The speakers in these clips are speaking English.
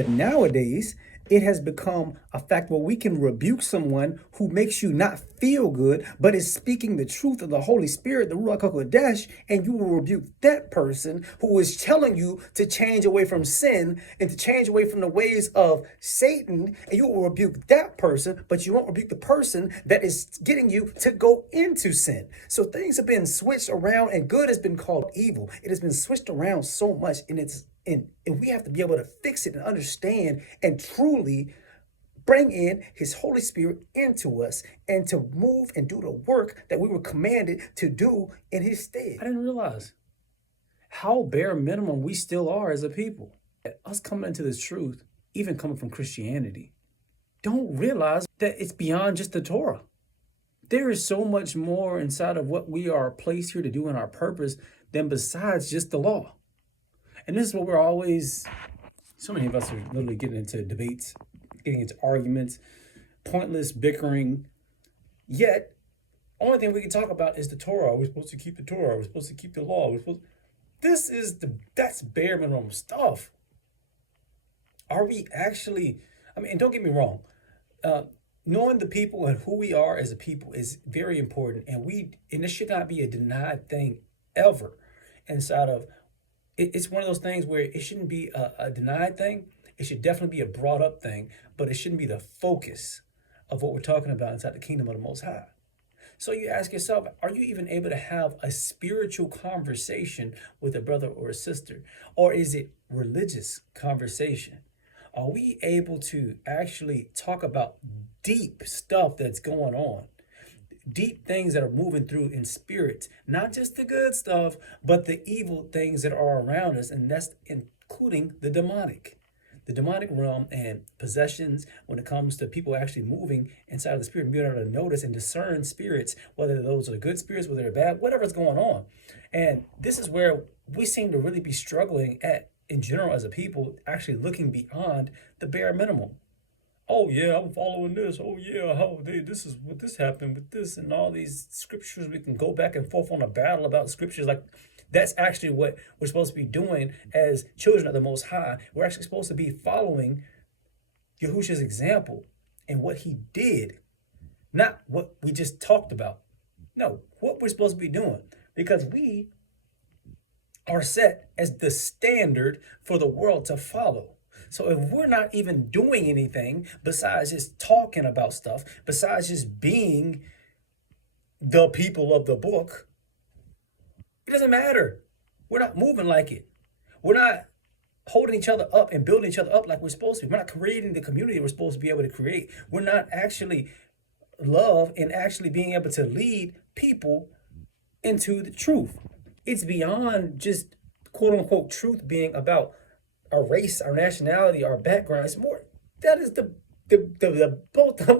But nowadays, it has become a fact where we can rebuke someone who makes you not feel good, but is speaking the truth of the Holy Spirit, the Ruach HaKodesh, and you will rebuke that person who is telling you to change away from sin and to change away from the ways of Satan, and you will rebuke that person, but you won't rebuke the person that is getting you to go into sin. So things have been switched around, and good has been called evil. It has been switched around so much, and we have to be able to fix it and understand and truly bring in his Holy Spirit into us and to move and do the work that we were commanded to do in his stead. I didn't realize how bare minimum we still are as a people. Us coming into this truth, even coming from Christianity, don't realize that it's beyond just the Torah. There is so much more inside of what we are placed here to do in our purpose than besides just the law. And this is what we're always, so many of us are literally getting into debates, getting into arguments, pointless bickering. Yet, only thing we can talk about is the Torah. We're supposed to keep the Torah. We're supposed to keep the law. That's bare minimum stuff. Are we actually, and don't get me wrong, knowing the people and who we are as a people is very important. And this should not be a denied thing ever inside of. It's one of those things where it shouldn't be a denied thing. It should definitely be a brought up thing, but it shouldn't be the focus of what we're talking about inside the kingdom of the Most High. So you ask yourself, are you even able to have a spiritual conversation with a brother or a sister? Or is it religious conversation? Are we able to actually talk about deep stuff that's going on? Deep things that are moving through in spirits, not just the good stuff, but the evil things that are around us, and that's including the demonic realm and possessions when it comes to people actually moving inside of the spirit and being able to notice and discern spirits, whether those are good spirits, whether they're bad, whatever's going on. And this is where we seem to really be struggling at in general as a people, actually looking beyond the bare minimum. Oh yeah, I'm following this. Oh yeah, this is what this happened with this and all these scriptures. We can go back and forth on a battle about scriptures. Like that's actually what we're supposed to be doing as children of the Most High. We're actually supposed to be following Yahushua's example and what he did, not what we just talked about. No, what we're supposed to be doing, because we are set as the standard for the world to follow. So if we're not even doing anything besides just talking about stuff, besides just being the people of the book, it doesn't matter. We're not moving like it. We're not holding each other up and building each other up like we're supposed to be. We're not creating the community we're supposed to be able to create. We're not actually love and actually being able to lead people into the truth. It's beyond just quote unquote truth being about our race, our nationality, our background. It's more, that is the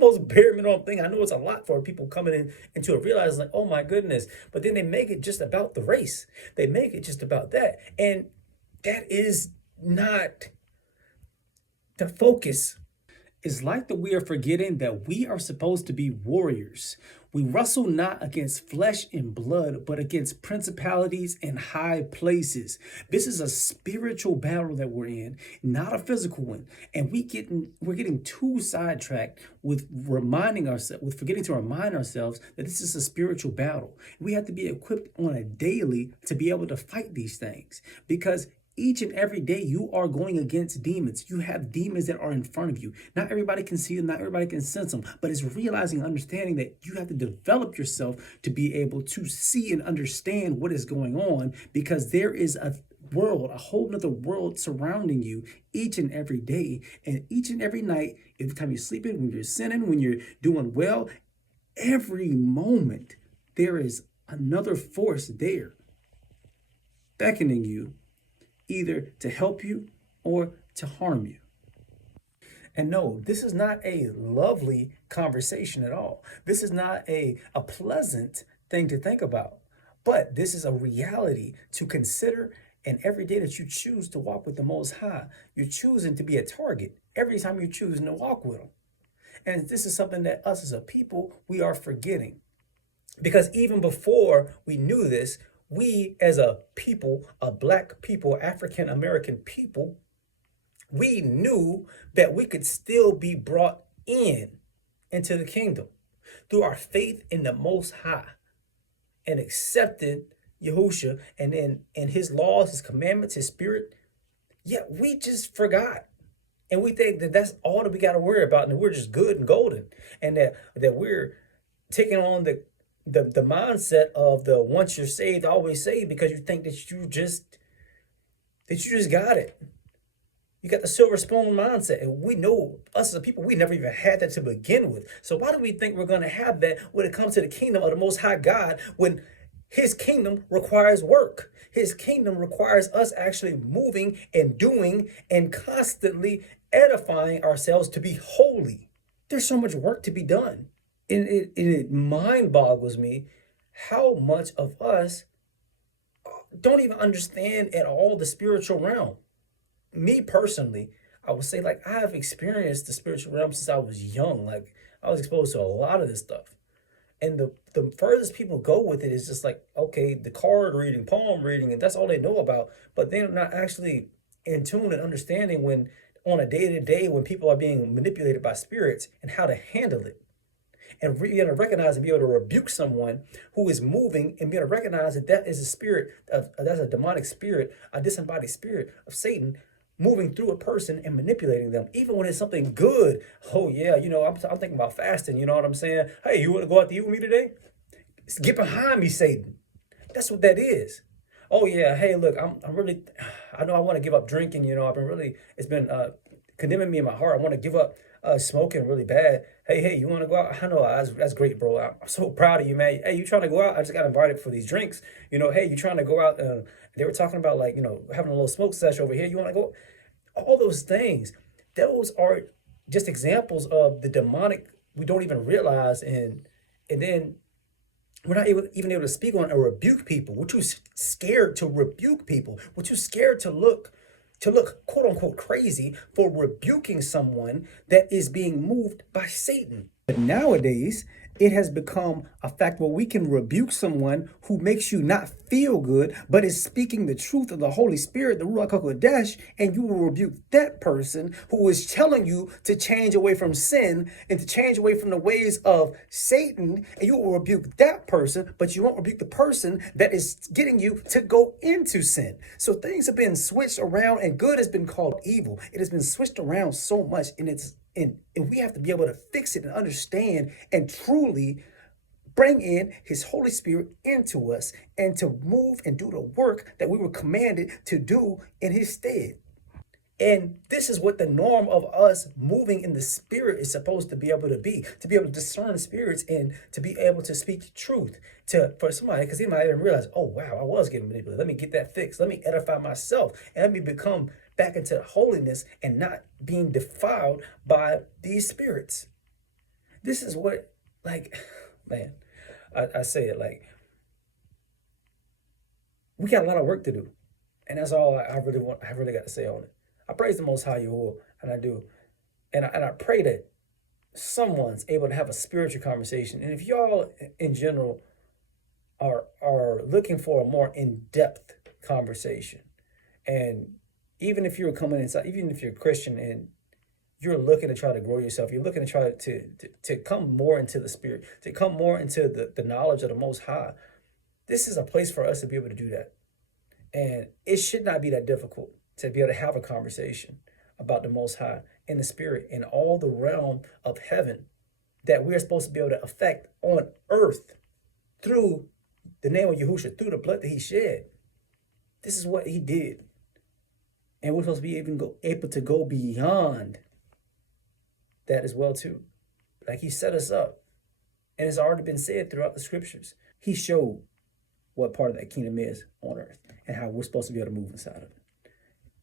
most bare minimum thing. I know it's a lot for people coming into it, realize like, oh my goodness, but then they make it just about the race. They make it just about that. And that is not the focus. It's like that we are forgetting that we are supposed to be warriors. We wrestle not against flesh and blood, but against principalities and high places. This is a spiritual battle that we're in, not a physical one. And we're getting too sidetracked with forgetting to remind ourselves that this is a spiritual battle. We have to be equipped on a daily to be able to fight these things, because each and every day you are going against demons. You have demons that are in front of you. Not everybody can see them, not everybody can sense them, but it's realizing and understanding that you have to develop yourself to be able to see and understand what is going on, because there is a whole nother world surrounding you each and every day and each and every night. Every time you're sleeping, when you're sinning, when you're doing well, every moment there is another force there beckoning you, either to help you or to harm you. And no, this is not a lovely conversation at all. This is not a pleasant thing to think about, but this is a reality to consider. And every day that you choose to walk with the Most High, you're choosing to be a target every time you're choosing to walk with him. And this is something that us as a people, we are forgetting. Because even before we knew this, we as a people, a Black people, African American people, we knew that we could still be brought into the kingdom through our faith in the Most High and accepted Yahusha and his laws, his commandments, his spirit. Yet we just forgot. And we think that that's all that we got to worry about, and that we're just good and golden, and that we're taking on the mindset of the once you're saved, always saved, because you think that you just got it. You got the silver spoon mindset, and we know us as a people, we never even had that to begin with. So why do we think we're going to have that when it comes to the kingdom of the Most High God, when his kingdom requires work? His kingdom requires us actually moving and doing and constantly edifying ourselves to be holy. There's so much work to be done. And it mind boggles me how much of us don't even understand at all the spiritual realm. Me personally, I would say, like, I have experienced the spiritual realm since I was young. Like, I was exposed to a lot of this stuff. And the furthest people go with it is just like, okay, the card reading, palm reading, and that's all they know about. But they're not actually in tune and understanding when on a day-to-day when people are being manipulated by spirits and how to handle it. And be able to recognize and be able to rebuke someone who is moving and be able to recognize that that is a spirit, that's a demonic spirit, a disembodied spirit of Satan moving through a person and manipulating them, even when it's something good. Oh yeah, I'm thinking about fasting, you know what I'm saying? Hey, you want to go out to eat with me today? Get behind me, Satan. That's what that is. Oh yeah, hey, look, I'm really, I know I want to give up drinking, I've been really, it's been condemning me in my heart. I want to give up smoking really bad. Hey, you want to go out? I know, that's great, bro. I'm so proud of you, man. Hey, you trying to go out? I just got invited for these drinks. Hey, you trying to go out? They were talking about, like, having a little smoke session over here. You want to go? All those things, those are just examples of the demonic we don't even realize, and then we're not even able to speak on or rebuke people. We're too scared to rebuke people. We're too scared to look quote unquote crazy for rebuking someone that is being moved by Satan. But nowadays, it has become a fact where we can rebuke someone who makes you not feel good, but is speaking the truth of the Holy Spirit, the Ruach HaKodesh, and you will rebuke that person who is telling you to change away from sin and to change away from the ways of Satan, and you will rebuke that person, but you won't rebuke the person that is getting you to go into sin. So things have been switched around, and good has been called evil. It has been switched around so much, and we have to be able to fix it and understand and truly bring in his Holy Spirit into us and to move and do the work that we were commanded to do in his stead. And this is what the norm of us moving in the spirit is supposed to be able to discern spirits and to be able to speak truth for somebody, because they might even realize, oh wow, I was getting manipulated. Let me get that fixed. Let me edify myself and let me become back into holiness and not being defiled by these spirits. This is what, like, man, I say it like, we got a lot of work to do. And that's all I really got to say on it. I praise the Most High Yahuwah, and I do. And I pray that someone's able to have a spiritual conversation. And if y'all in general are looking for a more in-depth conversation, and even if you're coming inside, even if you're a Christian and you're looking to try to grow yourself, you're looking to try to come more into the spirit, to come more into the knowledge of the Most High, this is a place for us to be able to do that. And it should not be that difficult to be able to have a conversation about the Most High in the spirit in all the realm of heaven that we're supposed to be able to affect on earth through the name of Yahushua, through the blood that he shed. This is what he did. And we're supposed to be able to go beyond that as well too. Like, he set us up. And it's already been said throughout the scriptures. He showed what part of that kingdom is on earth and how we're supposed to be able to move inside of it.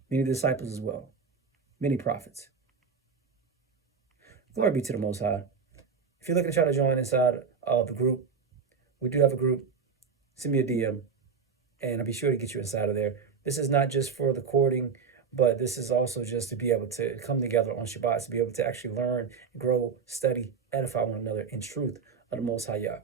Many disciples as well. Many prophets. Glory be to the Most High. If you're looking to try to join inside of the group, we do have a group. Send me a DM, and I'll be sure to get you inside of there. This is not just for the courting, but this is also just to be able to come together on Shabbat, to be able to actually learn, grow, study, edify one another in truth of the Most High Yah.